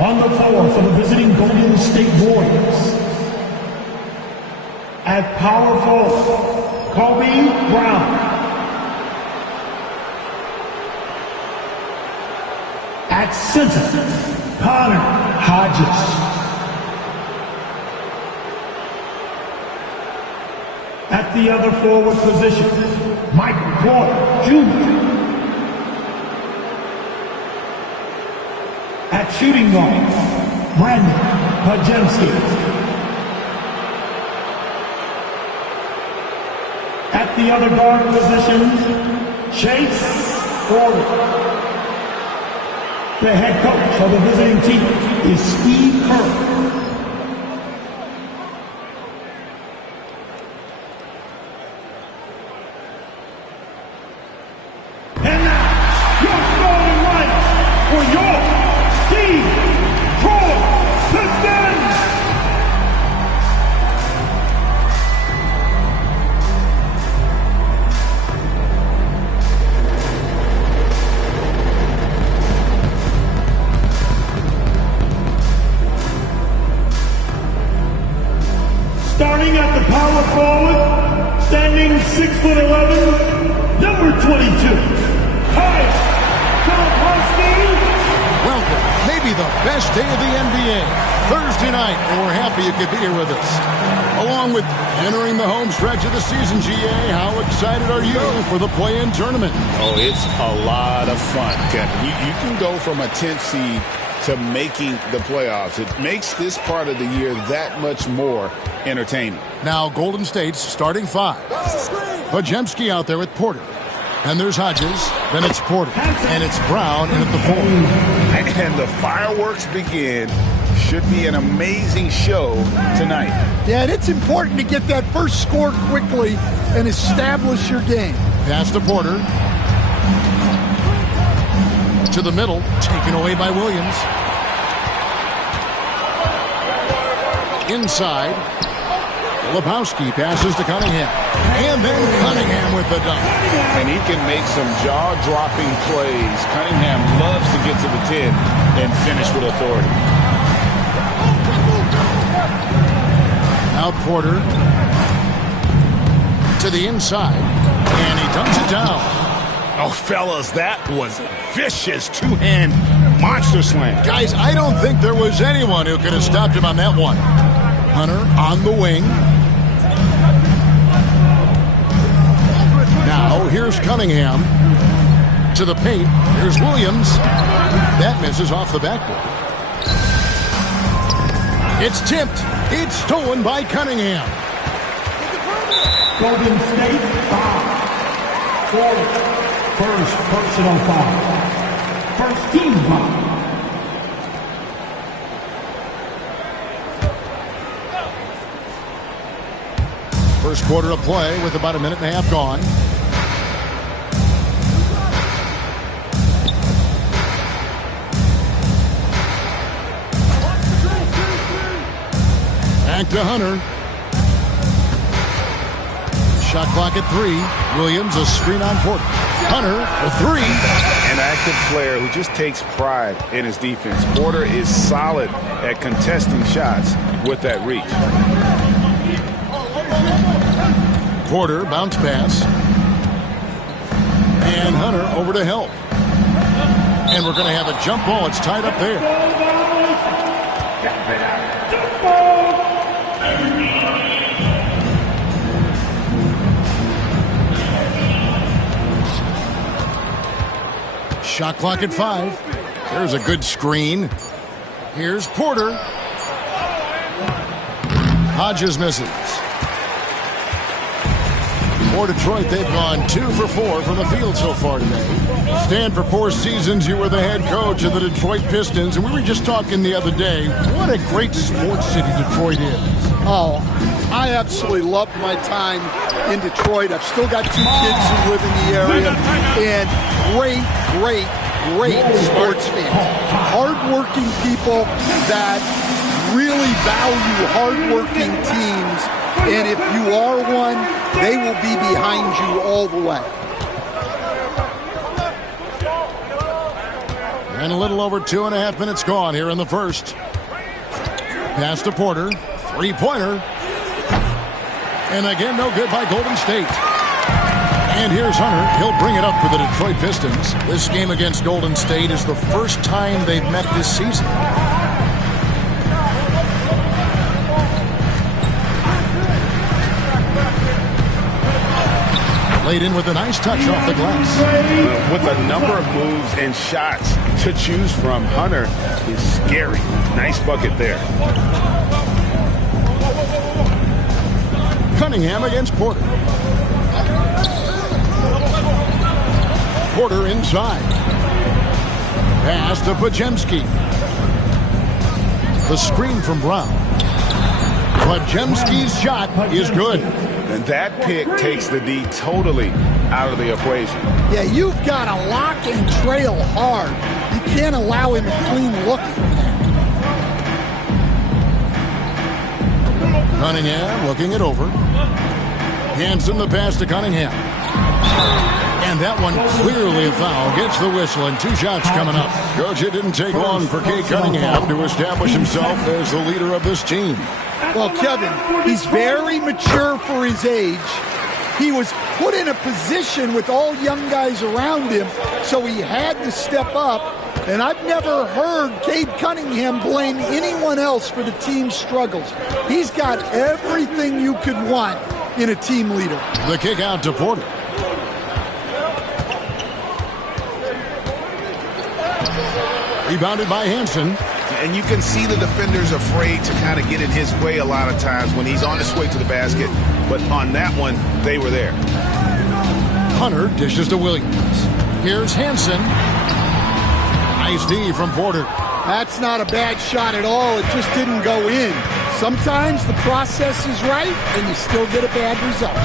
On the floor for the visiting Golden State Warriors, at power forward, Kobe Brown. At center, Connor Hodges. At the other forward position, Michael Porter Jr. At shooting guard, Brandon Pajemski. At the other guard position, Chase Porter. The head coach of the visiting team is Steve Kerr. And now, your starting lineup for your Detroit Pistons. Starting at the power forward, standing 6'11", number 22, Kyle Kowalski. Welcome, maybe the best day of the NBA, Thursday night, and we're happy you could be here with us. Along with entering the home stretch of the season, GA, how excited are you for the play-in tournament? Oh, it's a lot of fun, Kevin. You can go from a 10th seed to making the playoffs. It makes this part of the year that much more entertaining. Now Golden State's starting five. Pajemski out there with Porter. And there's Hodges. Then it's Porter. And it's Brown in at the four. And the fireworks begin. Should be an amazing show tonight. Yeah, and it's important to get that first score quickly and establish your game. Pass to Porter. To the middle, taken away by Williams. Inside, Lebowski passes to Cunningham. And then Cunningham with the dunk. And he can make some jaw-dropping plays. Cunningham loves to get to the 10 and finish with authority. Now Porter to the inside. And he dunks it down. Oh, fellas, that was vicious two-hand monster slam. Guys, I don't think there was anyone who could have stopped him on that one. Hunter on the wing. Now, here's Cunningham to the paint. Here's Williams. That misses off the backboard. It's tipped. It's stolen by Cunningham. Golden State foul. First personal foul. First team foul. First quarter of play with about a minute and a half gone. Back to Hunter. Shot clock at 3. Williams, a screen on Porter. Hunter, a 3. An active player who just takes pride in his defense. Porter is solid at contesting shots with that reach. Porter, bounce pass. And Hunter over to help. And we're going to have a jump ball. It's tied up there. Shot clock at 5. There's a good screen. Here's Porter. Hodges misses. For Detroit, they've gone 2 for 4 from the field so far today. Stan, for 4 seasons, you were the head coach of the Detroit Pistons, and we were just talking the other day, what a great sports city Detroit is. Oh, I absolutely loved my time in Detroit. I've still got 2 kids who live in the area, and great sports fans. Hard-working people that really value hard-working teams, and if you are one, they will be behind you all the way. And a little over 2.5 minutes gone here in the first. Pass to Porter. Three-pointer. And again, no good by Golden State. And here's Hunter. He'll bring it up for the Detroit Pistons. This game against Golden State is the first time they've met this season. Laid in with a nice touch off the glass. With a number of moves and shots to choose from, Hunter is scary. Nice bucket there. Cunningham against Porter. Porter inside. Pass to Podziemski. The screen from Brown. Podziemski's shot is good. And that pick takes the D totally out of the equation. Yeah, you've got to lock and trail hard. You can't allow him a clean look from that. Cunningham looking it over. Hanson the pass to Cunningham. And that one clearly a foul. Gets the whistle and 2 shots coming up. Coach, it didn't take long for Cade Cunningham to establish himself as the leader of this team. Well, Kevin, he's very mature for his age. He was put in a position with all young guys around him, so he had to step up. And I've never heard Cade Cunningham blame anyone else for the team's struggles. He's got everything you could want in a team leader. The kick out to Porter. Rebounded by Hanson. And you can see the defenders afraid to kind of get in his way a lot of times when he's on his way to the basket. But on that one, they were there. Hunter dishes to Williams. Here's Hanson. Nice D from Porter. That's not a bad shot at all. It just didn't go in. Sometimes the process is right, and you still get a bad result.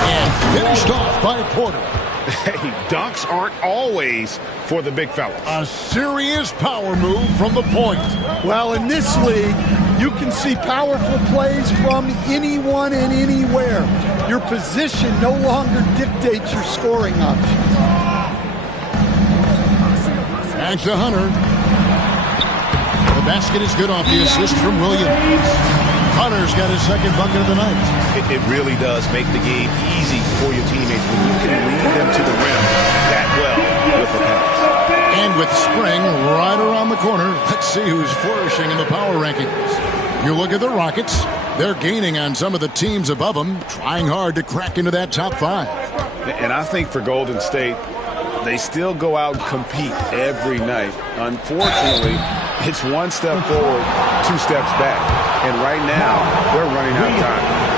And finished off by Porter. Hey, dunks aren't always for the big fellas. A serious power move from the point. Well, in this league, you can see powerful plays from anyone and anywhere. Your position no longer dictates your scoring options. Back to Hunter. The basket is good off the assist from Williams. Hunter's got his second bucket of the night. It really does make the game easy for your teammates when you can lead them to the rim that well with the pass. And with spring right around the corner, let's see who's flourishing in the power rankings. You look at the Rockets. They're gaining on some of the teams above them, trying hard to crack into that top 5. And I think for Golden State, they still go out and compete every night. Unfortunately, it's one step forward, 2 steps back. And right now, they're running out of time.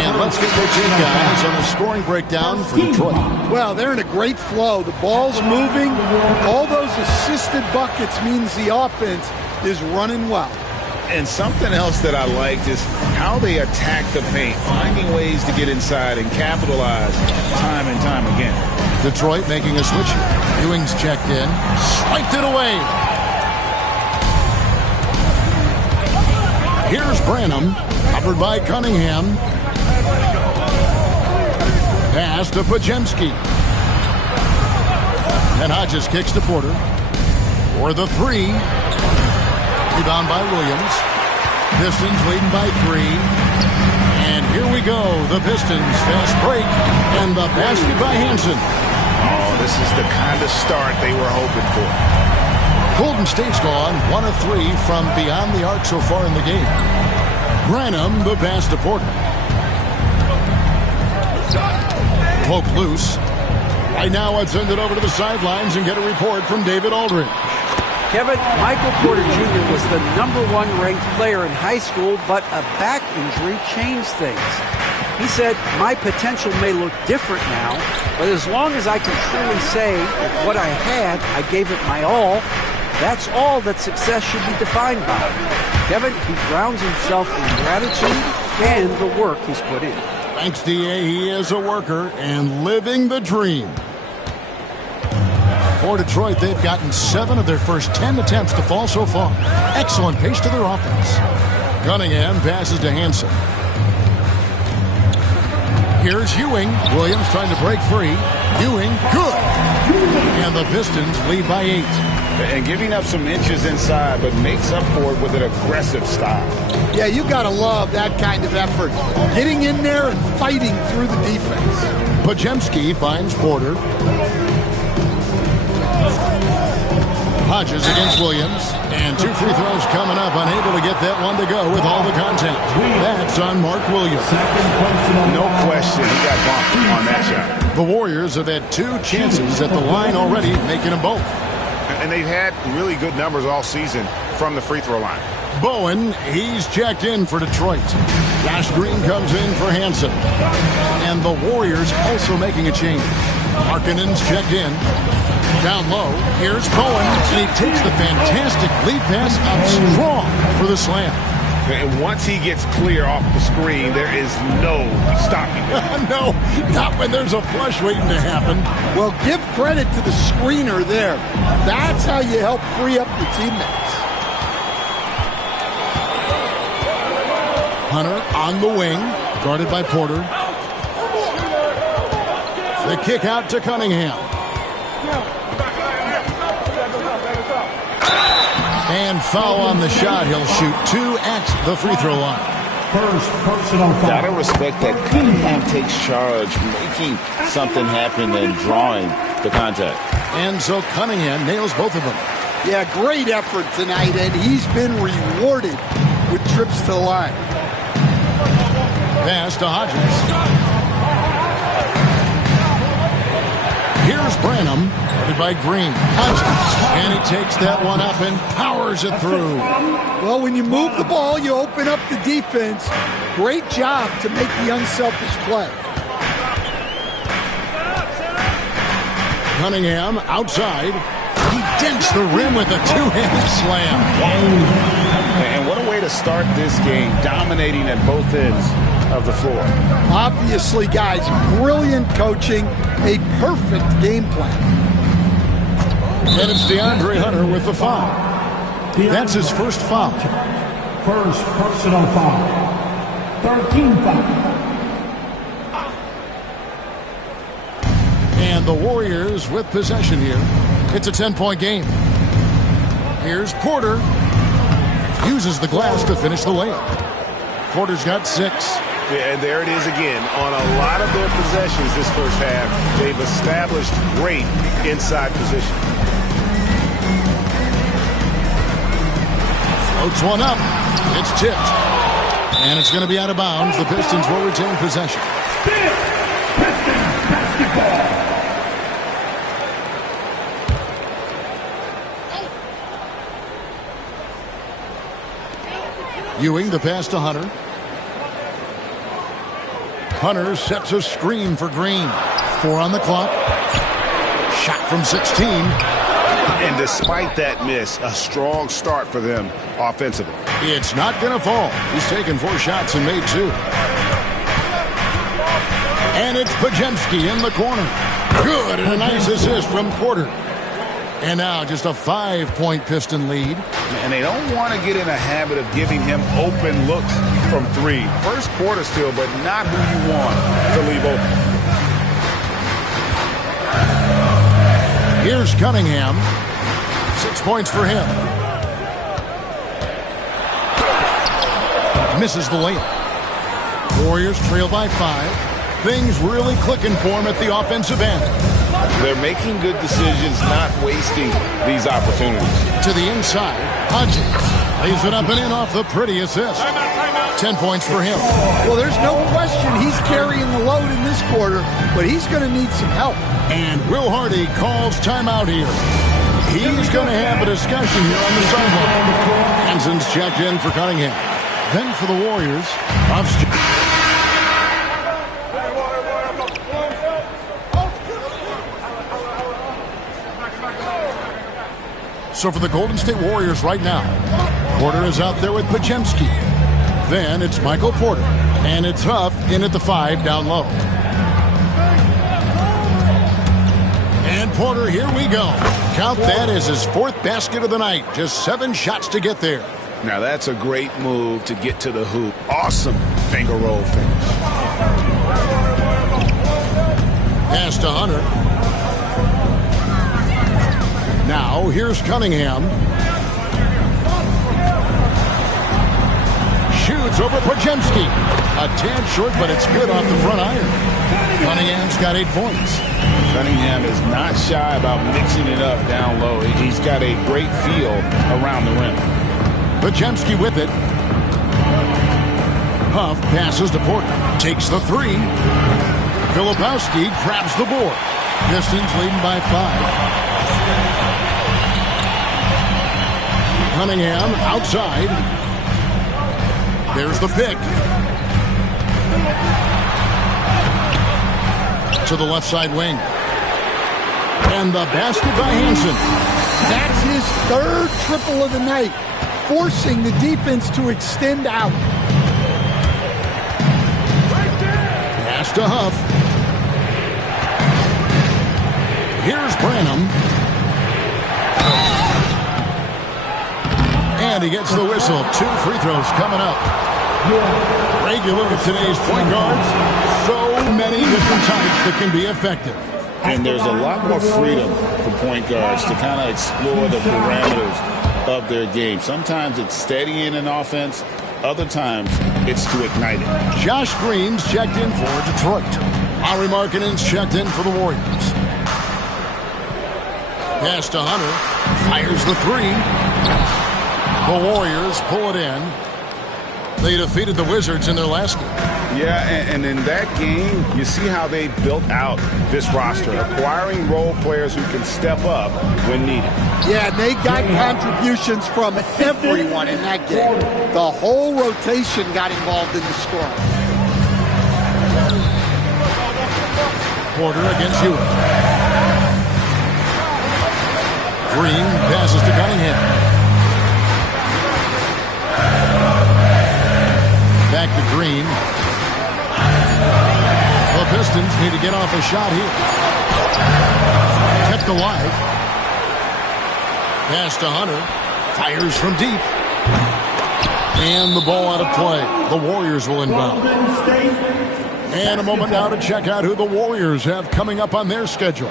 And let's get the team guys on a scoring breakdown for Detroit. Well, they're in a great flow. The ball's moving. All those assisted buckets means the offense is running well. And something else that I liked is how they attack the paint, finding ways to get inside and capitalize time and time again. Detroit making a switch. Ewing's checked in. Swiped it away. Here's Branham, covered by Cunningham. Pass to Podziemski. And Hodges kicks to Porter. For the 3. Rebound by Williams. Pistons leading by 3. And here we go. The Pistons fast break. And the basket by Hanson. Oh, this is the kind of start they were hoping for. Golden State's gone 1 of 3 from beyond the arc so far in the game. Branham, the pass to Porter. Poke loose. Right now, let's send it over to the sidelines and get a report from David Aldridge. Kevin, Michael Porter Jr. was the #1 ranked player in high school, but a back injury changed things. He said, "My potential may look different now, but as long as I can truly say with what I had, I gave it my all, that's all that success should be defined by." Kevin, he grounds himself in gratitude and the work he's put in. Thanks, D.A. He is a worker and living the dream. For Detroit, they've gotten 7 of their first 10 attempts to fall so far. Excellent pace to their offense. Cunningham passes to Hanson. Here's Ewing. Williams trying to break free. Ewing, good. the Pistons lead by 8. And giving up some inches inside, but makes up for it with an aggressive style. Yeah, you got to love that kind of effort. Getting in there and fighting through the defense. Pajemski finds Porter. Hodges against Williams. And 2 free throws coming up. Unable to get that one to go with all the contact. That's on Mark Williams. No question, he got bumped on that shot. The Warriors have had 2 chances at the line already, making them both. And they've had really good numbers all season from the free throw line. Bowen, he's checked in for Detroit. Josh Green comes in for Hansen. And the Warriors also making a change. Markkanen's checked in. Down low, here's Bowen, and he takes the fantastic lead pass up strong for the slam. And once he gets clear off the screen, there is no stopping him. No, not when there's a flush waiting to happen. Well, give credit to the screener there. That's how you help free up your teammates. Hunter on the wing, guarded by Porter. The kick out to Cunningham. And foul on the shot. He'll shoot 2 at the free throw line. First personal foul. Gotta respect that Cunningham takes charge, making something happen and drawing the contact. And so Cunningham nails both of them. Yeah, great effort tonight, and he's been rewarded with trips to the line. Pass to Hodges. Here's Branham, guarded by Green. Hodges, and he takes that one up and powers it through. Well, when you move the ball, you open up the defense. Great job to make the unselfish play. Cunningham outside. He dents the rim with a 2-handed slam. And what a way to start this game, dominating at both ends of the floor. Obviously, guys, brilliant coaching, a perfect game plan. And it's DeAndre Hunter with the foul. That's his first foul. First personal foul. 13 foul. And the Warriors with possession here. It's a 10-point game. Here's Porter. Uses the glass to finish the layup. Porter's got 6. Yeah, and there it is again. On a lot of their possessions this first half, they've established great inside position. Floats one up. It's tipped. And it's going to be out of bounds. The Pistons will retain possession. Still, Pistons basketball. Ewing, the pass to Hunter. Hunter sets a screen for Green. 4 on the clock. Shot from 16. And despite that miss, a strong start for them offensively. It's not going to fall. He's taken 4 shots and made 2. And it's Pajemski in the corner. Good, and a nice assist from Porter. And now just a 5-point Piston lead. And they don't want to get in a habit of giving him open looks from 3. First quarter still, but not who you want to leave open. Here's Cunningham. 6 points for him. Misses the layup. Warriors trail by 5. Things really clicking for him at the offensive end. They're making good decisions, not wasting these opportunities. To the inside, Hodges lays it up and in off the pretty assist. 10 points for him. Well, there's no question he's carrying the load in this quarter, but he's going to need some help. And Will Hardy calls timeout here. He's going to have a discussion here on the sideline. Hansen's checked in for Cunningham. Then for the Warriors, So for the Golden State Warriors right now, Porter is out there with Pajemski. Then it's Michael Porter. And it's Huff in at the 5 down low. And Porter, here we go. Count that as his 4th basket of the night. Just 7 shots to get there. Now that's a great move to get to the hoop. Awesome finger roll finish. Pass to Hunter. Now, here's Cunningham. Shoots over Pajemski. A tad short, but it's good off the front iron. Cunningham's got 8 points. Cunningham is not shy about mixing it up down low. He's got a great feel around the rim. Pajemski with it. Huff passes to Porter. Takes the 3. Filipowski grabs the board. Pistons leading by 5. Cunningham outside. There's the pick. To the left side wing. And the basket by Hansen. That's his 3rd triple of the night, forcing the defense to extend out. Pass to Huff. Here's Branham. And he gets the whistle. 2 free throws coming up. Greg, you look at today's point guards. So many different types that can be effective. And there's a lot more freedom for point guards to kind of explore the parameters of their game. Sometimes it's steadying an offense. Other times it's to ignite it. Josh Green's checked in for Detroit. Lauri Markkanen's checked in for the Warriors. Pass to Hunter. Fires the 3. The Warriors pull it in. They defeated the Wizards in their last game. Yeah, and in that game, you see how they built out this roster, acquiring role players who can step up when needed. Yeah, and they got contributions from everyone in that game. The whole rotation got involved in the scoring. Porter against Ewing. Green passes to Cunningham. Back to Green. The Pistons need to get off a shot here. Kept alive. Pass to Hunter. Fires from deep. And the ball out of play. The Warriors will inbound. And a moment now to check out who the Warriors have coming up on their schedule.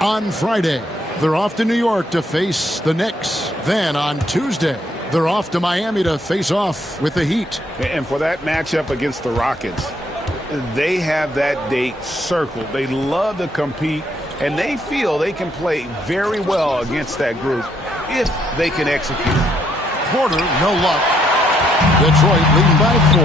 On Friday, they're off to New York to face the Knicks. Then on Tuesday, they're off to Miami to face off with the Heat. And for that matchup against the Rockets, they have that date circled. They love to compete, and they feel they can play very well against that group if they can execute. Porter, no luck. Detroit leading by 4.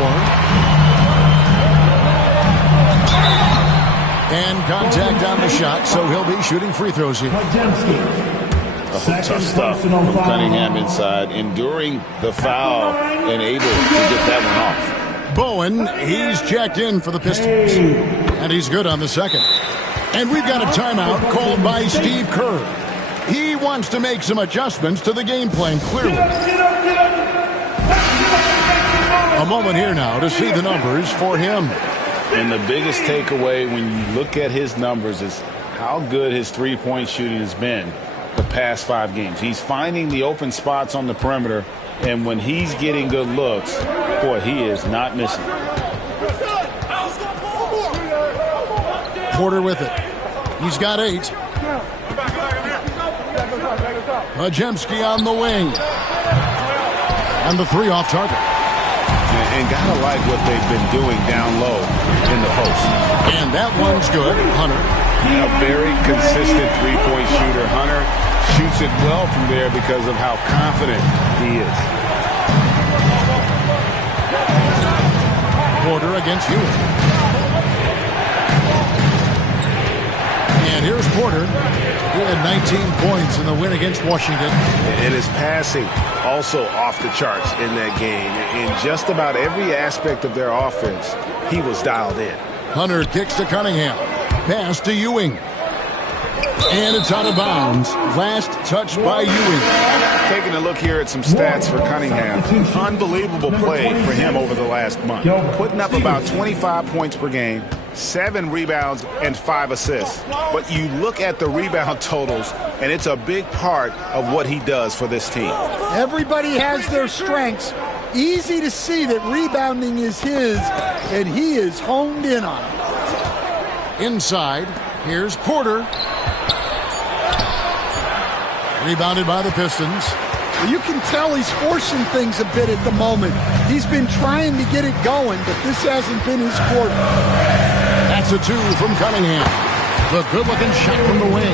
And contact on the shot, so he'll be shooting free throws here. Tough stuff from Cunningham inside, enduring the foul and able to get that one off. Bowen, he's checked in for the Pistons. And he's good on the second. And we've got a timeout called by Steve Kerr. He wants to make some adjustments to the game plan, clearly. A moment here now to see the numbers for him. And the biggest takeaway when you look at his numbers is how good his three-point shooting has been the past 5 games. He's finding the open spots on the perimeter, and when he's getting good looks, boy, he is not missing. Porter with it. He's got 8. Pajemski on the wing. And the 3 off target. And gotta like what they've been doing down low in the post. And that one's good. Hunter. A very consistent three-point shooter. Hunter shoots it well from there because of how confident he is. Porter against Ewing. And here's Porter. He had 19 points in the win against Washington. And his passing also off the charts in that game. In just about every aspect of their offense, he was dialed in. Hunter kicks to Cunningham. Pass to Ewing. And it's out of bounds. Last touch by Ewing. Taking a look here at some stats for Cunningham. Unbelievable play for him over the last month. Putting up about 25 points per game, 7 rebounds, and 5 assists. But you look at the rebound totals, and it's a big part of what he does for this team. Everybody has their strengths. Easy to see that rebounding is his, and he is honed in on it. Inside, here's Porter. Rebounded by the Pistons. You can tell he's forcing things a bit at the moment. He's been trying to get it going, but this hasn't been his quarter. That's a 2 from Cunningham. The good-looking shot from the wing.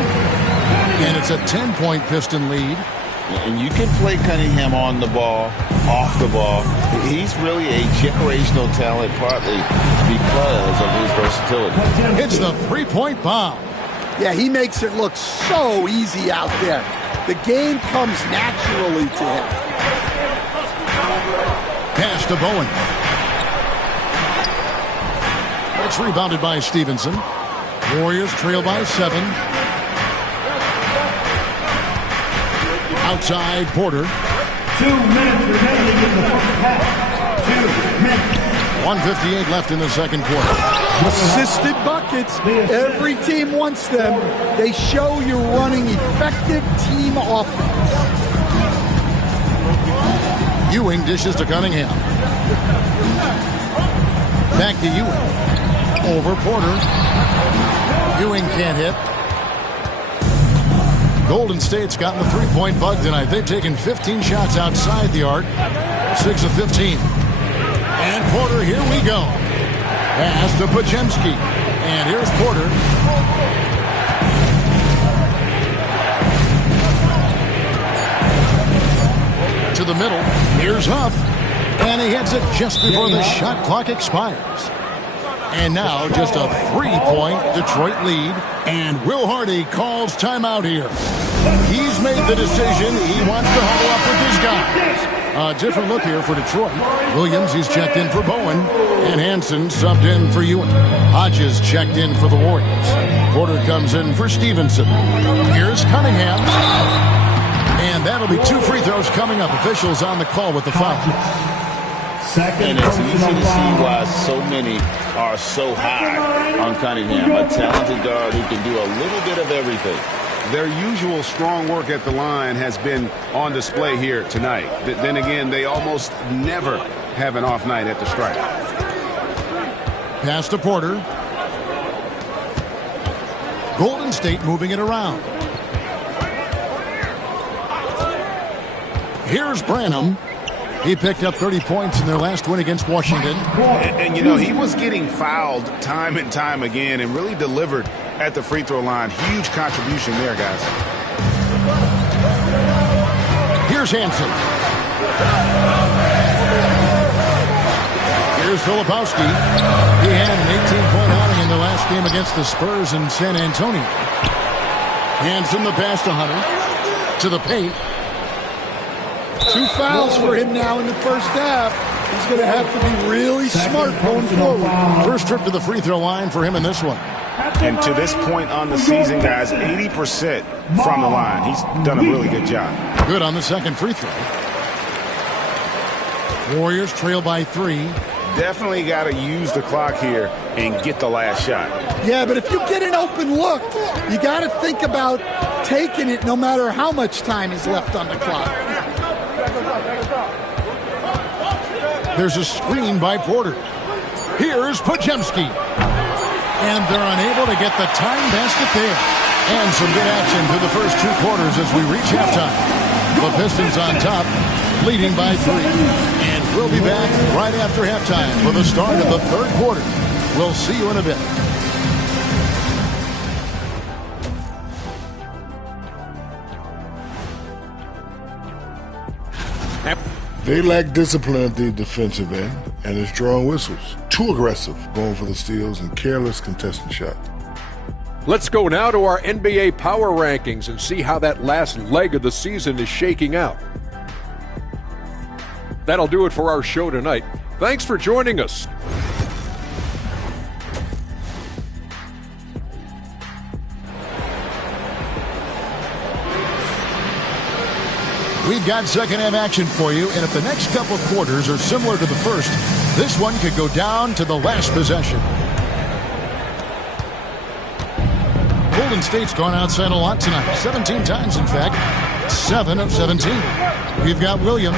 And it's a 10-point Piston lead. And you can play Cunningham on the ball, off the ball. He's really a generational talent, partly because of his versatility. It's the three-point bomb. Yeah, he makes it look so easy out there. The game comes naturally to him. Pass to Bowen. It's rebounded by Stevenson. Warriors trail by 7. Outside, Porter. 2 minutes remaining in the first half. 2 minutes. 1:58 left in the second quarter. Assisted buckets. Every team wants them. They show you're running effective team offense. Ewing dishes to Cunningham. Back to Ewing. Over Porter. Ewing can't hit. Golden State's gotten the three-point bug tonight. They've taken 15 shots outside the arc. 6 of 15. And Porter, here we go. Pass to Pajemski. And here's Porter. To the middle. Here's Huff. And he hits it just before the shot clock expires. And now just a 3-point Detroit lead. And Will Hardy calls timeout here. He's made the decision. He wants to huddle up with his guys. A different look here for Detroit. Williams, he's checked in for Bowen. And Hansen subbed in for Ewing. Hodges checked in for the Warriors. Porter comes in for Stevenson. Here's Cunningham. And that'll be 2 free throws coming up. Officials on the call with the foul. And it's easy to see why so many are so high on Cunningham. A talented guard who can do a little bit of everything. Their usual strong work at the line has been on display here tonight. Then again, they almost never have an off night at the stripe. Pass to Porter. Golden State moving it around. Here's Branham. He picked up 30 points in their last win against Washington. And you know, he was getting fouled time and time again and really delivered at the free throw line. Huge contribution there, guys. Here's Hansen. Here's Filipowski. He had an 18-point outing in the last game against the Spurs in San Antonio. Hansen the pass to Hunter. To the paint. 2 fouls for him now in the first half. He's going to have to be really smart going forward. First trip to the free throw line for him in this one. And to this point on the season, guys, 80% from the line. He's done a really good job. Good on the second free throw. Warriors trail by 3. Definitely got to use the clock here and get the last shot. Yeah, but if you get an open look, you got to think about taking it no matter how much time is left on the clock. There's a screen by Porter. Here's Pajemski. And they're unable to get the time basket there. And some good action through the first 2 quarters as we reach halftime. The Pistons on top, leading by 3. And we'll be back right after halftime for the start of the third quarter. We'll see you in a bit. They lack discipline at the defensive end, and it's drawing whistles. Too aggressive, going for the steals, and careless contesting shot. Let's go now to our NBA power rankings and see how that last leg of the season is shaking out. That'll do it for our show tonight. Thanks for joining us. We've got second half action for you, and if the next couple quarters are similar to the first, this one could go down to the last possession. Golden State's gone outside a lot tonight, 17 times in fact, 7 of 17. We've got Williams.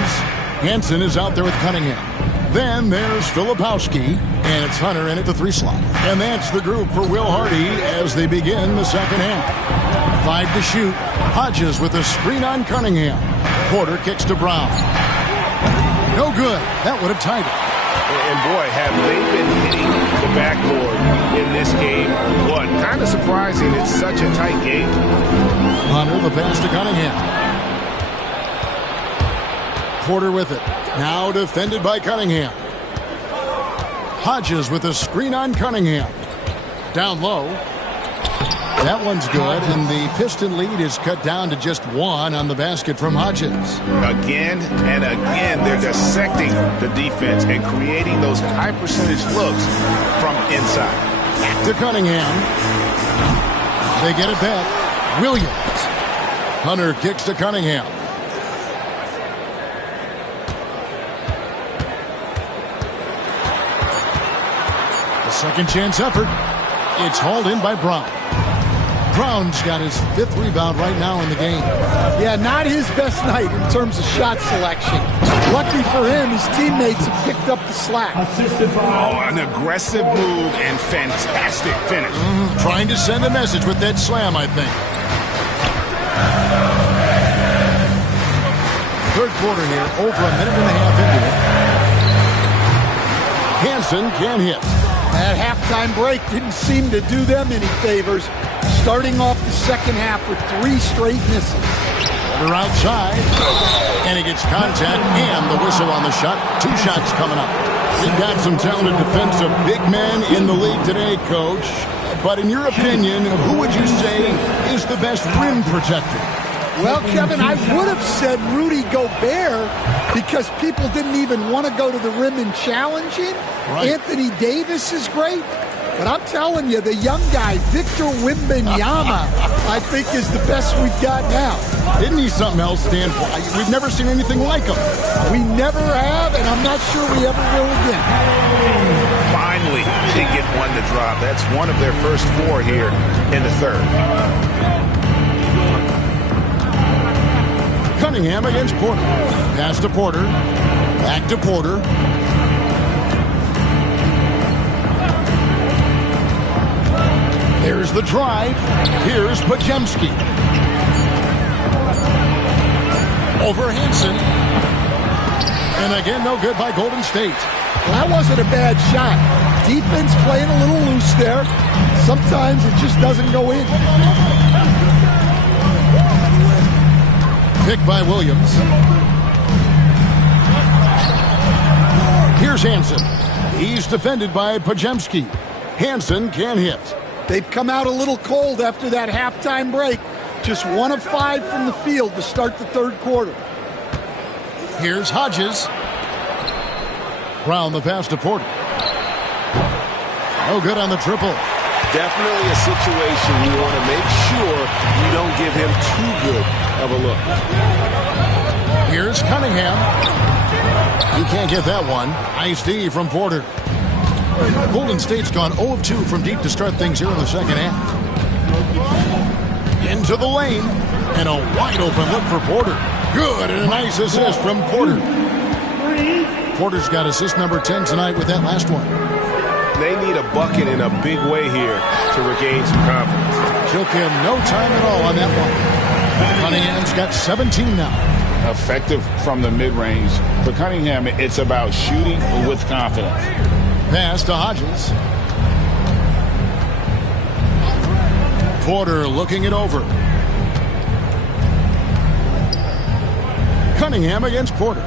Hansen is out there with Cunningham. Then there's Filipowski, and it's Hunter in at the 3 slot. And that's the group for Will Hardy as they begin the second half. 5 to shoot. Hodges with a screen on Cunningham. Porter kicks to Brown. No good. That would have tied it. And boy, have they been hitting the backboard in this game. What? Kind of surprising. It's such a tight game. Hunter, the pass to Cunningham. Porter with it. Now defended by Cunningham. Hodges with a screen on Cunningham. Down low. That one's good, and the Piston lead is cut down to just 1 on the basket from Hodges. Again and again, they're dissecting the defense and creating those high percentage looks from inside. Back to Cunningham. They get it back. Williams. Hunter kicks to Cunningham. A second chance effort. It's hauled in by Brown. Brown's got his 5th rebound right now in the game. Yeah, not his best night in terms of shot selection. Lucky for him, his teammates have picked up the slack. Oh, an aggressive move and fantastic finish. Trying to send a message with that slam, I think. Third quarter here, over a minute and a half into it. Hansen can't hit. That halftime break didn't seem to do them any favors. Starting off the second half with 3 straight misses. They're outside, and he gets contact and the whistle on the shot. 2 shots coming up. We've got some talented defensive big men in the league today, Coach. But in your opinion, who would you say is the best rim protector? Well, Kevin, I would have said Rudy Gobert because people didn't even want to go to the rim and challenge him. Right. Anthony Davis is great. But I'm telling you, the young guy, Victor Wembanyama, I think is the best we've got now. Isn't he something else, Dan? We've never seen anything like him. We never have, and I'm not sure we ever will again. Finally, they get one to drop. That's one of their first 4 here in the third. Cunningham against Porter. Pass to Porter. Back to Porter. Here's the drive. Here's Podziemski. Over Hansen. And again, no good by Golden State. Well, that wasn't a bad shot. Defense playing a little loose there. Sometimes it just doesn't go in. Pick by Williams. Here's Hansen. He's defended by Podziemski. Hansen can't hit. They've come out a little cold after that halftime break. Just 1 of 5 from the field to start the third quarter. Here's Hodges. Brown the pass to Porter. No good on the triple. Definitely a situation you want to make sure you don't give him too good of a look. Here's Cunningham. He can't get that one. Nice D from Porter. Golden State's gone 0 of 2 from deep to start things here in the second half. Into the lane. And a wide open look for Porter. Good, and a nice assist from Porter. Porter's got assist number 10 tonight with that last one. They need a bucket in a big way here to regain some confidence. Took him no time at all on that one. Cunningham's got 17 now. Effective from the mid-range. For Cunningham, it's about shooting with confidence. Pass to Hodges. Porter looking it over. Cunningham against Porter.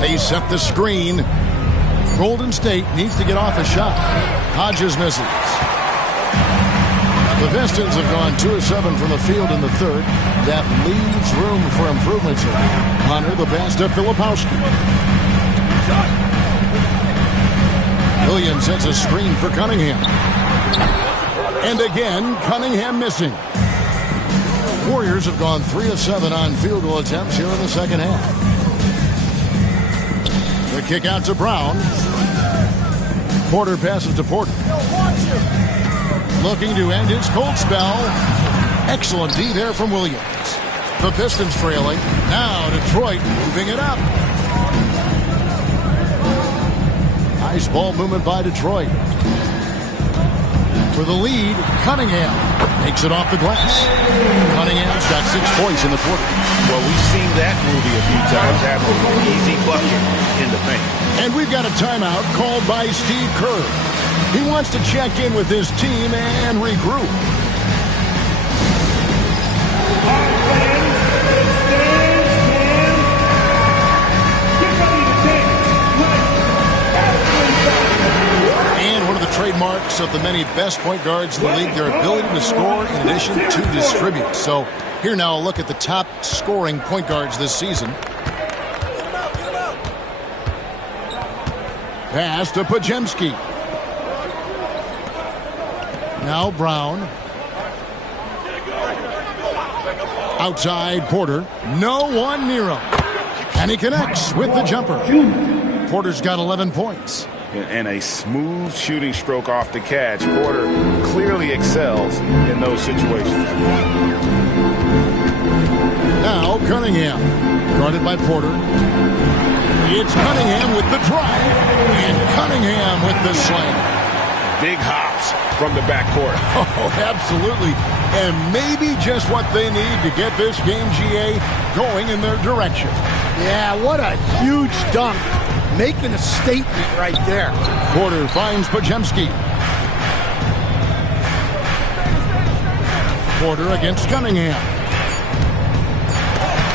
They set the screen. Golden State needs to get off a shot. Hodges misses. The Pistons have gone 2 of 7 from the field in the third. That leaves room for improvements here. Hunter the pass to Filipowski. Williams sets a screen for Cunningham. And again, Cunningham missing. Warriors have gone 3 of 7 on field goal attempts here in the second half. The kick out to Brown. Porter passes to Porter. Looking to end his cold spell. Excellent D there from Williams. The Pistons trailing. Now Detroit moving it up. Nice ball movement by Detroit. For the lead, Cunningham. Takes it off the glass. Cunningham's got 6 points in the quarter. Well, we've seen that movie a few times. Have an easy bucket in the paint. And we've got a timeout called by Steve Kerr. He wants to check in with his team and regroup. And one of the trademarks of the many best point guards in the league, their ability to score in addition to distribute. So here now a look at the top scoring point guards this season. Pass to Pajemski. Now Brown. Outside Porter. No one near him. And he connects with the jumper. Porter's got 11 points. And a smooth shooting stroke off the catch. Porter clearly excels in those situations. Now Cunningham. Guarded by Porter. It's Cunningham with the drive. And Cunningham with the slam. Big hops from the backcourt. Oh, absolutely. And maybe just what they need to get this game, GA, going in their direction. Yeah, what a huge dunk. Making a statement right there. Porter finds Pajemski. Porter against Cunningham.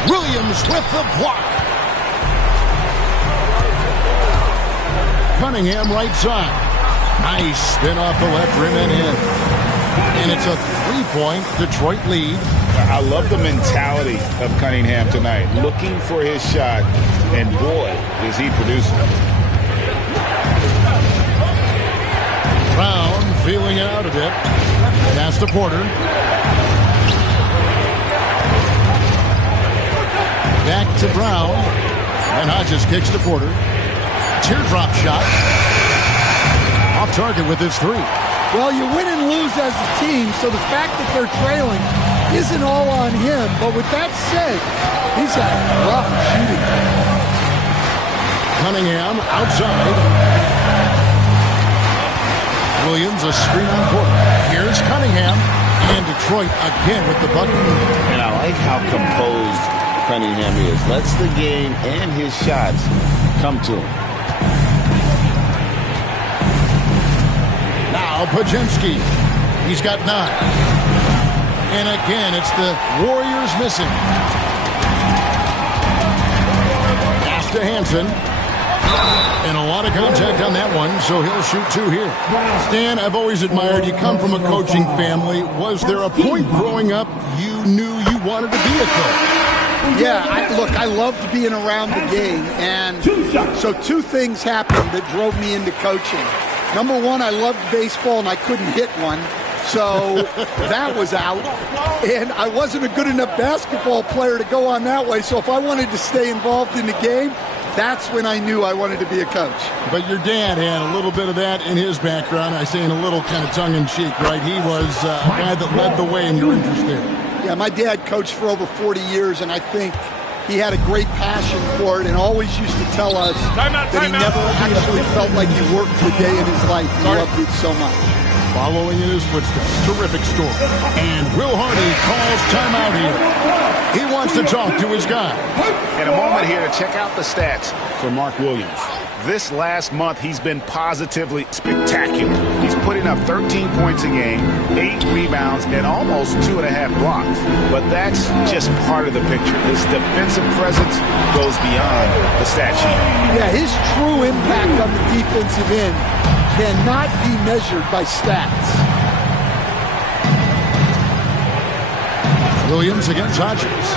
Williams with the block. Cunningham right side. Nice spin off the left rim and in. And it's a 3-point Detroit lead. I love the mentality of Cunningham tonight. Looking for his shot, and boy, is he producing. Brown feeling it out a bit. Pass to Porter. Back to Brown. And Hodges kicks to Porter. Teardrop shot. Off target with his 3. Well, you win and lose as a team, so the fact that they're trailing isn't all on him. But with that said, he's got rough shooting. Cunningham outside. Williams a screen on Porter. Here's Cunningham. And Detroit again with the bucket. And I like how composed Cunningham is. Lets the game and his shots come to him. Now Pajemski. He's got 9. And again, it's the Warriors missing. Pass to Hansen. And a lot of contact on that one, so he'll shoot 2 here. Stan, I've always admired you. Come from a coaching family. Was there a point growing up you knew you wanted to be a coach? Yeah, I loved being around the game. And so 2 things happened that drove me into coaching. Number 1, I loved baseball and I couldn't hit one. So that was out. And I wasn't a good enough basketball player to go on that way. So if I wanted to stay involved in the game, that's when I knew I wanted to be a coach. But your dad had a little bit of that in his background. I say in a little kind of tongue-in-cheek, right? He was a guy that led the way in your interest there. Yeah, my dad coached for over 40 years, and I think he had a great passion for it and always used to tell us that he never actually felt like he worked a day in his life. He loved it so much. Following in his footsteps, terrific story. And Will Hardy calls timeout here. He wants to talk to his guy. In a moment here to check out the stats for Mark Williams. This last month, he's been positively spectacular. He's putting up 13 points a game, 8 rebounds, and almost 2.5 blocks. But that's just part of the picture. His defensive presence goes beyond the stat sheet. Yeah, his true impact on the defensive end cannot be measured by stats. Williams against Hodges.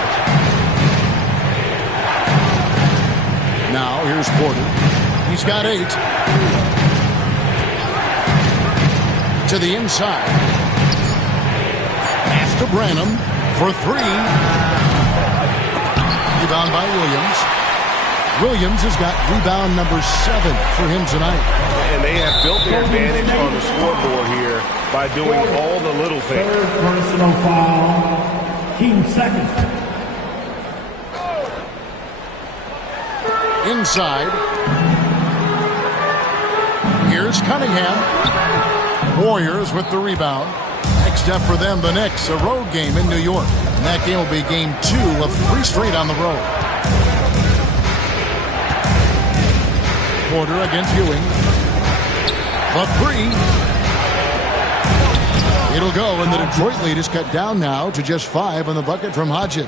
Now here's Porter. He's got 8. To the inside. Pass to Branham for 3. Rebound by Williams. Williams has got rebound number 7 for him tonight. And they have built their advantage on the scoreboard here by doing all the little things. Third personal foul. Team second. Inside. Here's Cunningham. Warriors with the rebound. Next up for them, the Knicks, a road game in New York. And that game will be game 2 of 3 straight on the road. Porter against Ewing. The 3. It'll go, and the Detroit lead is cut down now to just 5 on the bucket from Hodges.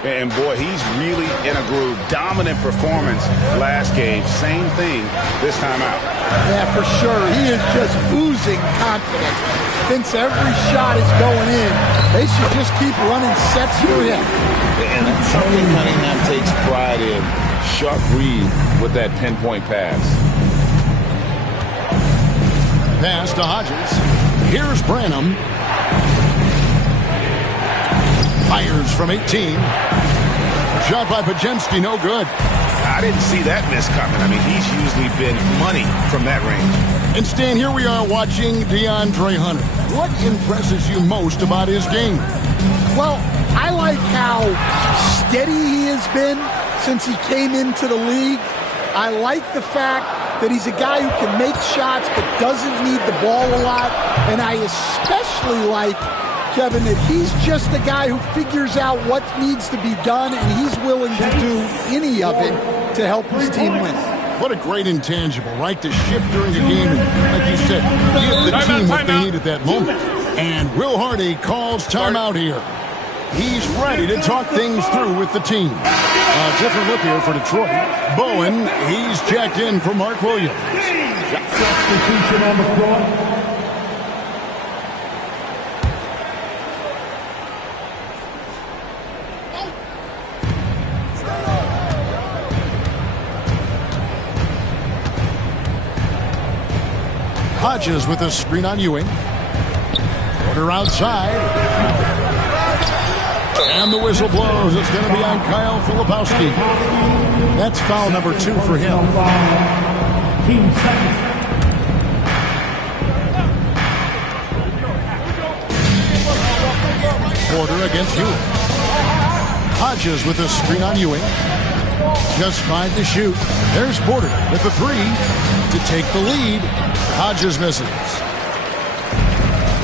And boy, he's really in a groove. Dominant performance last game. Same thing this time out. Yeah, for sure. He is just oozing confidence. Thinks every shot is going in. They should just keep running sets for him. And that's something Cunningham takes pride in. Sharp read with that pinpoint pass. Pass to Hodges. Here's Branham. Fires from 18. Shot by Pajemski, no good. I didn't see that miss coming. I mean, he's usually been money from that range. And Stan, here we are watching DeAndre Hunter. What impresses you most about his game? Well, I like how steady he has been since he came into the league. I like the fact that he's a guy who can make shots but doesn't need the ball a lot. And I especially like, Kevin, that he's just a guy who figures out what needs to be done, and he's willing to do any of it to help his team win. What a great intangible, right? To shift during a game and, like you said, give the team what they need at that moment. And Will Hardy calls timeout here. He's ready to talk things through with the team. A different look here for Detroit. Bowen, he's checked in for Mark Williams. Substitution on the floor. Hodges with a screen on Ewing. Porter outside. And the whistle blows. It's going to be on Kyle Filipowski. That's foul number 2 for him. Team second. Porter against Ewing. Hodges with a screen on Ewing. Just 5 to shoot. There's Porter with the 3 to take the lead. Hodges misses.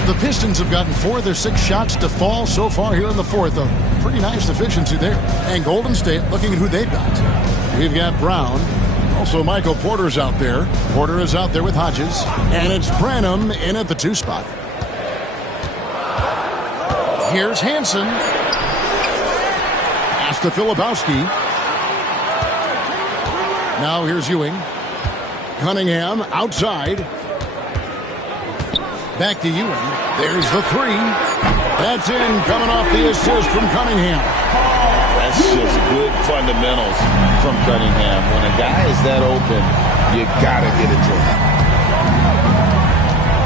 The Pistons have gotten 4 of their 6 shots to fall so far here in the 4th. A pretty nice efficiency there. And Golden State looking at who they've got. We've got Brown. Also, Michael Porter's out there. Porter is out there with Hodges. And it's Branham in at the 2 spot. Here's Hansen. Pass to Filipowski. Now here's Ewing. Cunningham outside. Back to Ewing. There's the 3. That's in, coming off the assist from Cunningham. That's just good fundamentals from Cunningham. When a guy is that open, you gotta get it to him.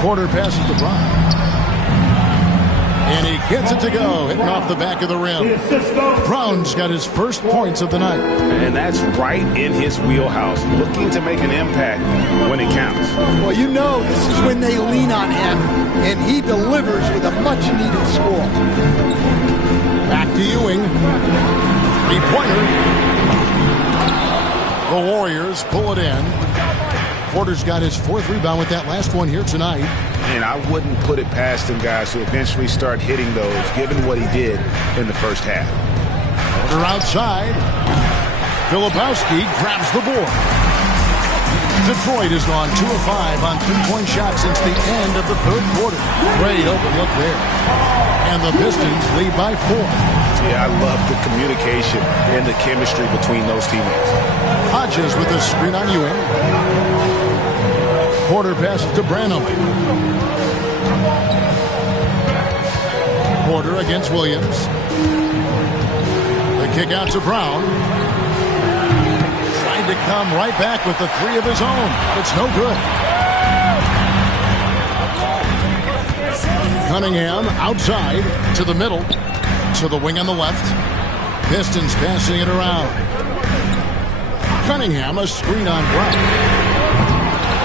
Porter passes to Brown. And he gets it to go, hitting off the back of the rim. Brown's got his first points of the night. And that's right in his wheelhouse, looking to make an impact when it counts. Well, you know this is when they lean on him, and he delivers with a much-needed score. Back to Ewing. 3-pointer. The Warriors pull it in. Porter's got his 4th rebound with that last one here tonight. And I wouldn't put it past him, guys, to eventually start hitting those, given what he did in the first half. Porter outside. Filipowski grabs the board. Detroit has gone 2 of 5 on 3-point shots since the end of the 3rd quarter. Great open look there. And the Pistons lead by 4. Yeah, I love the communication and the chemistry between those teammates. Hodges with a screen on Ewing. Porter passes to Branham. Porter against Williams. The kick out to Brown. Trying to come right back with the 3 of his own. It's no good. Cunningham outside to the middle. To the wing on the left. Pistons passing it around. Cunningham, a screen on Brown.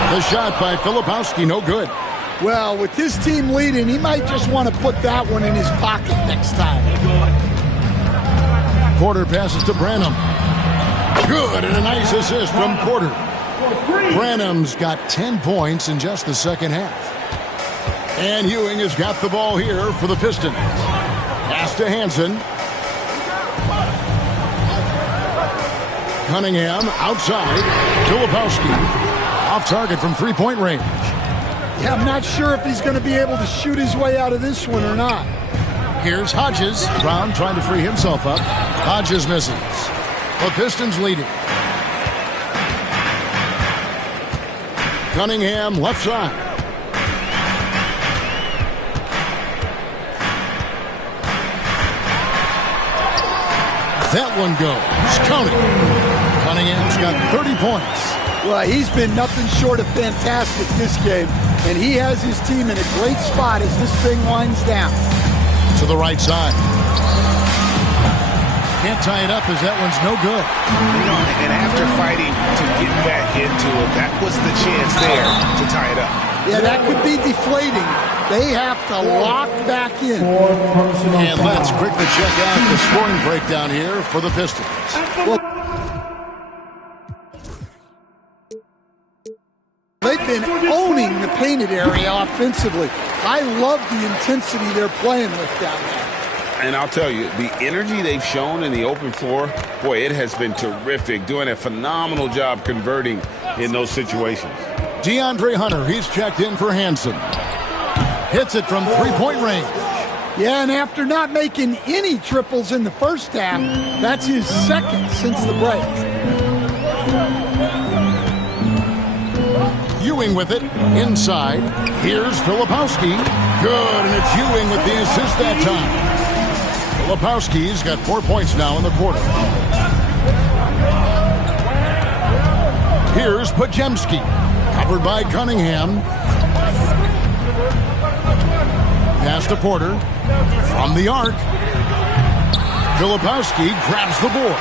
The shot by Filipowski, no good. Well, with his team leading, he might just want to put that one in his pocket next time. Porter passes to Branham. Good, and a nice assist from Porter. Branham's got 10 points in just the second half. And Ewing has got the ball here for the Pistons. Pass to Hansen. Cunningham outside. Filipowski off target from three-point range. Yeah, I'm not sure if he's going to be able to shoot his way out of this one or not. Here's Hodges. Brown trying to free himself up. Hodges misses. The Pistons leading. Cunningham left side. That one goes. Counting. Cunningham's got 30 points. Well, he's been nothing short of fantastic this game, and he has his team in a great spot as this thing winds down. To the right side. Can't tie it up as that one's no good. You know, and after fighting to get back into it, that was the chance there to tie it up. Yeah, that could be deflating. They have to lock back in. And let's quickly check out the scoring breakdown here for the Pistons. Well, they've been owning the painted area offensively. I love the intensity they're playing with down there. And I'll tell you, the energy they've shown in the open floor, boy, it has been terrific, doing a phenomenal job converting in those situations. DeAndre Hunter, he's checked in for Hansen. Hits it from three-point range. Yeah, and after not making any triples in the first half, that's his second since the break. Ewing with it, inside. Here's Filipowski. Good, and it's Ewing with the assist that time. Filipowski's got 4 points now in the quarter. Here's Pajemski, covered by Cunningham. Pass to Porter. From the arc. Filipowski grabs the board.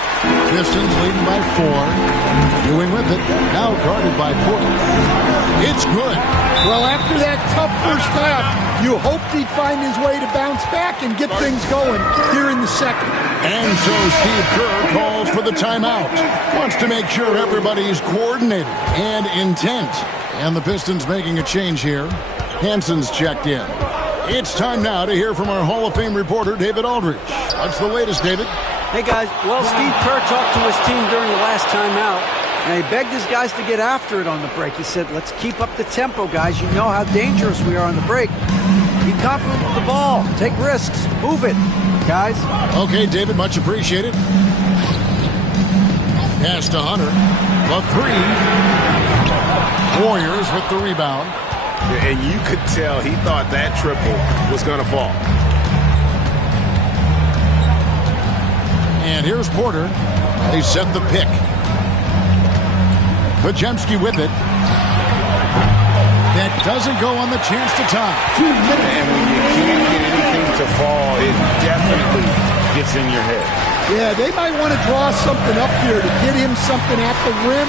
Pistons leading by 4. Ewing with it. Now guarded by Porter. It's good. Well, after that tough first half, you hoped he'd find his way to bounce back and get things going here in the second. And so Steve Kerr calls for the timeout. Wants to make sure everybody's coordinated and intent. And the Pistons making a change here. Hansen's checked in. It's time now to hear from our Hall of Fame reporter, David Aldridge. What's the latest, David? Hey, guys. Well, Steve Kerr talked to his team during the last timeout, and he begged his guys to get after it on the break. He said, let's keep up the tempo, guys. You know how dangerous we are on the break. Be confident with the ball. Take risks. Move it, guys. Okay, David, much appreciated. Pass to Hunter. The three. Warriors with the rebound. And you could tell he thought that triple was going to fall. And here's Porter. They set the pick. Pajemski with it. That doesn't go on the chance to tie. And when you can't get anything to fall, it definitely gets in your head. Yeah, they might want to draw something up here to get him something at the rim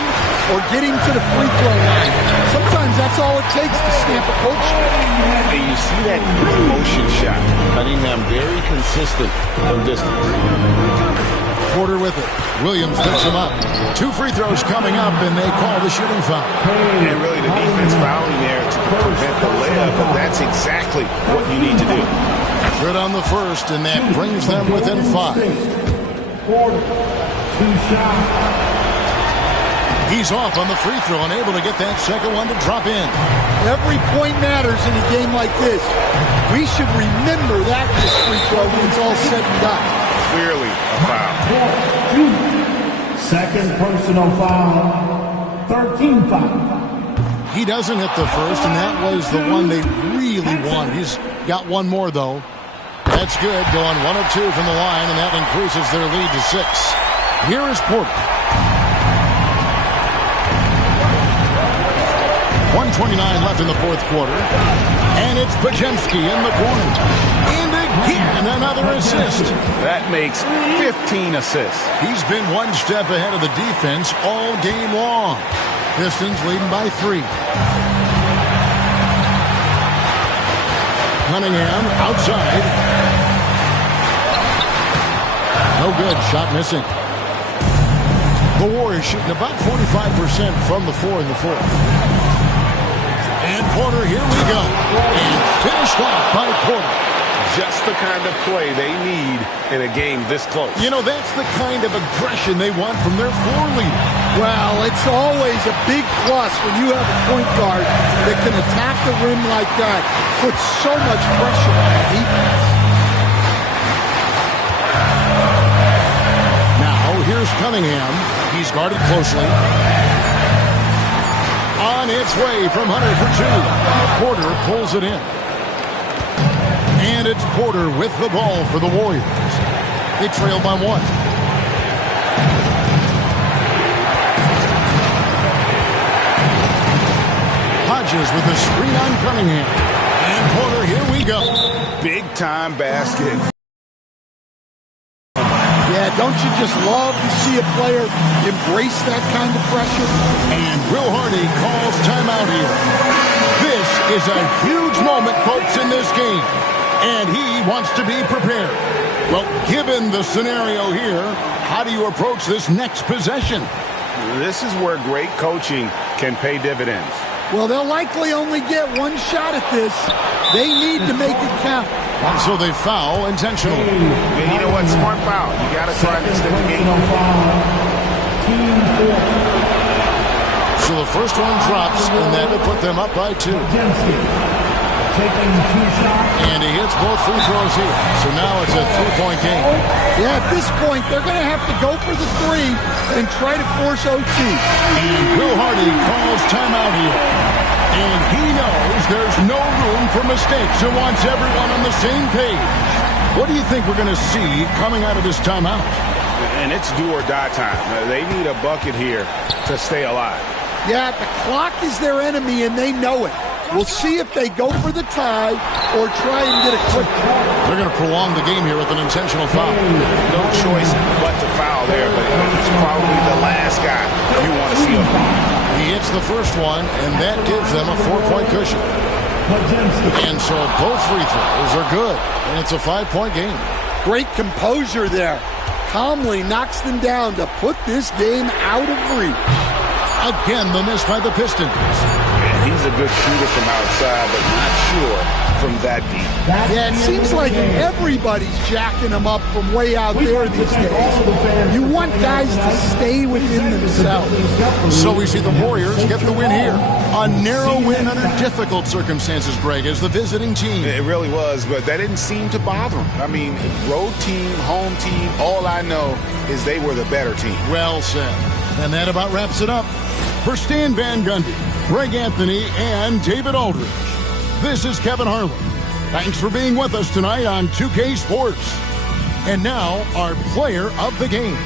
or get him to the free throw line. Sometimes that's all it takes to stamp a coach. And you see that motion shot. Cunningham very consistent from distance. Porter with it. Williams picks him up. 2 free throws coming up, and they call the shooting foul. And really the defense fouling there to prevent the layup, but that's exactly what you need to do. Good on the first, and that brings them within 5. Porter, 2 shots. He's off on the free throw and able to get that second one to drop in. Every point matters in a game like this. We should remember that this free throw when it's all said and done. Clearly a foul. Second personal foul. 13 foul. He doesn't hit the first, and that was the one they really wanted. He's got one more, though. That's good, going 1 of 2 from the line, and that increases their lead to 6. Here is Porter. 1:29 left in the fourth quarter. And it's Pajemski in the corner. And again, another assist. That makes 15 assists. He's been one step ahead of the defense all game long. Pistons leading by 3. Cunningham outside. No good. Shot missing. The Warriors shooting about 45% from the floor in the fourth. And Porter, here we go. And finished off by Porter. Just the kind of play they need in a game this close. You know, that's the kind of aggression they want from their floor leader. Well, it's always a big plus when you have a point guard that can attack the rim like that. Puts so much pressure on the defense. Now, here's Cunningham. He's guarded closely. On its way from Hunter for two. Porter pulls it in. And it's Porter with the ball for the Warriors. They trail by one. Hodges with a screen on Cunningham. And Porter, here we go. Big-time basket. Yeah, don't you just love to see a player embrace that kind of pressure? And Will Hardy calls timeout here. This is a huge moment, folks, in this game. And he wants to be prepared. Well, given the scenario here, how do you approach this next possession? This is where great coaching can pay dividends. Well, they'll likely only get one shot at this. They need to make it count. So they foul intentionally. And you know what? Smart foul. You got to try to extend the game. So the first one drops, and that will put them up by two. And he hits both free throws here. So now it's a three-point game. Yeah, at this point, they're going to have to go for the three and try to force OT. And Will Hardy calls timeout here. And he knows there's no room for mistakes and wants everyone on the same page. What do you think we're going to see coming out of this timeout? And it's do or die time. They need a bucket here to stay alive. Yeah, the clock is their enemy, and they know it. We'll see if they go for the tie or try and get a quick call. They're going to prolong the game here with an intentional foul. No choice but to foul there, but he's probably the last guy you want to see him. He hits the first one, and that gives them a 4-point cushion. And so both free throws are good, and it's a 5-point game. Great composure there. Calmly knocks them down to put this game out of reach. Again, the miss by the Pistons. He's a good shooter from outside, but not sure from that deep. Yeah, it seems like everybody's jacking him up from way out there these days. You want guys to stay within themselves. So we see the Warriors get the win here. A narrow win under difficult circumstances, Greg, as the visiting team. It really was, but that didn't seem to bother him. I mean, road team, home team, all I know is they were the better team. Well said. And that about wraps it up. For Stan Van Gundy, Greg Anthony, and David Aldridge, this is Kevin Harlan. Thanks for being with us tonight on 2K Sports. And now, our player of the game.